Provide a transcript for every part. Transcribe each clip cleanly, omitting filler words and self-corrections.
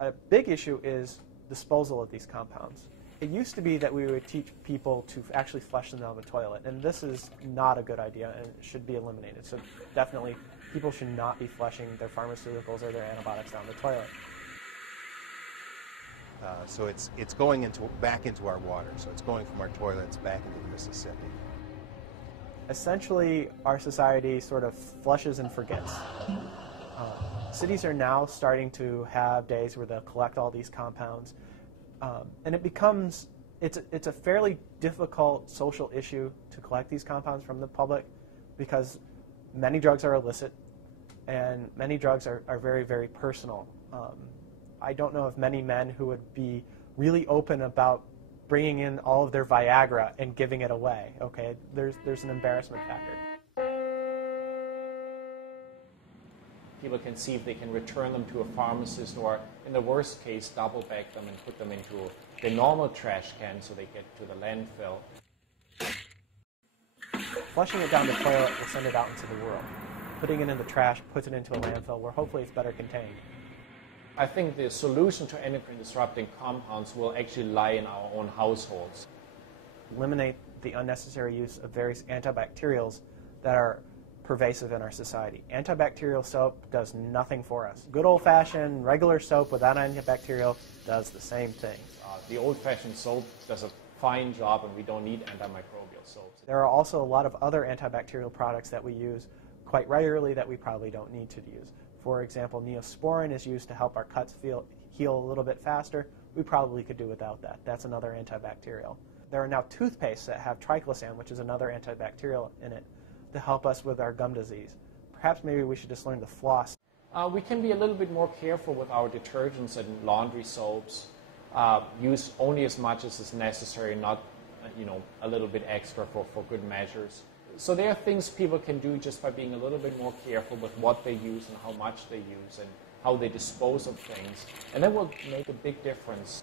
A big issue is disposal of these compounds. It used to be that we would teach people to actually flush them down the toilet, and this is not a good idea and it should be eliminated. So definitely, people should not be flushing their pharmaceuticals or their antibiotics down the toilet. So it's going back into our water. So it's going from our toilets back into the Mississippi. Essentially, our society sort of flushes and forgets. Cities are now starting to have days where they'll collect all these compounds, and it's a fairly difficult social issue to collect these compounds from the public because many drugs are illicit and many drugs are very, very personal. I don't know of many men who would be really open about bringing in all of their Viagra and giving it away. Okay, there's an embarrassment factor. People can see if they can return them to a pharmacist, or in the worst case, double bag them and put them into the normal trash can so they get to the landfill. Flushing it down the toilet will send it out into the world. Putting it in the trash puts it into a landfill where hopefully it's better contained. I think the solution to endocrine disrupting compounds will actually lie in our own households. Eliminate the unnecessary use of various antibacterials that are pervasive in our society. Antibacterial soap does nothing for us. Good old-fashioned regular soap without antibacterial does the same thing. The old-fashioned soap does a fine job and we don't need antimicrobial soaps. There are also a lot of other antibacterial products that we use quite regularly that we probably don't need to use. For example, Neosporin is used to help our cuts heal a little bit faster. We probably could do without that. That's another antibacterial. There are now toothpastes that have triclosan, which is another antibacterial in it, to help us with our gum disease. Perhaps maybe we should just learn to floss. We can be a little bit more careful with our detergents and laundry soaps. Use only as much as is necessary, not a little bit extra for good measures. So there are things people can do just by being a little bit more careful with what they use and how much they use and how they dispose of things. And that will make a big difference.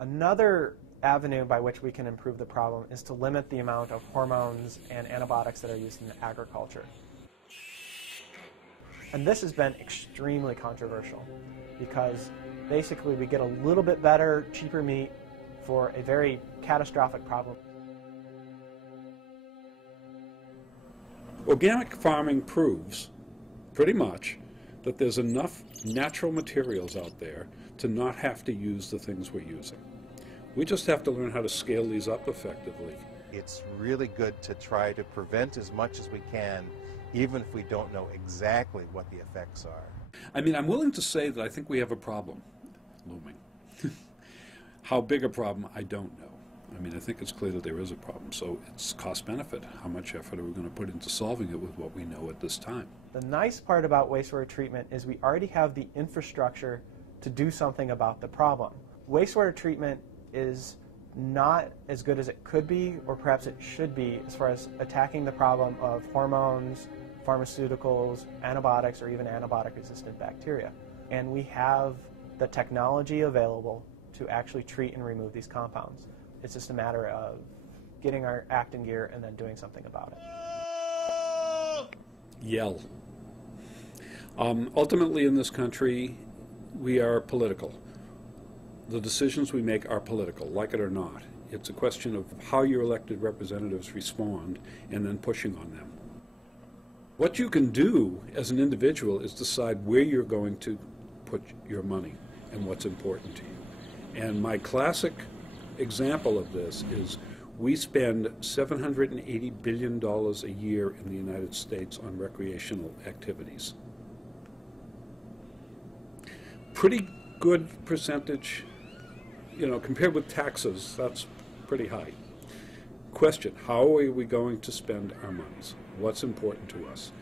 Another avenue by which we can improve the problem is to limit the amount of hormones and antibiotics that are used in agriculture. And this has been extremely controversial because basically we get a little bit better, cheaper meat for a very catastrophic problem. Organic farming proves, pretty much, that there's enough natural materials out there to not have to use the things we're using. We just have to learn how to scale these up effectively. It's really good to try to prevent as much as we can, even if we don't know exactly what the effects are. I mean, I'm willing to say that I think we have a problem looming. How big a problem, I don't know. I mean, I think it's clear that there is a problem. So it's cost-benefit. How much effort are we going to put into solving it with what we know at this time? The nice part about wastewater treatment is we already have the infrastructure to do something about the problem. Wastewater treatment is not as good as it could be, or perhaps it should be, as far as attacking the problem of hormones, pharmaceuticals, antibiotics, or even antibiotic-resistant bacteria. And we have the technology available to actually treat and remove these compounds. It's just a matter of getting our act in gear and then doing something about it. Yell. Ultimately, in this country, we are political. The decisions we make are political, like it or not. It's a question of how your elected representatives respond and then pushing on them. What you can do as an individual is decide where you're going to put your money and what's important to you. And my classic example of this is we spend $780 billion a year in the United States on recreational activities. Pretty good percentage, compared with taxes, that's pretty high. Question, how are we going to spend our monies? What's important to us?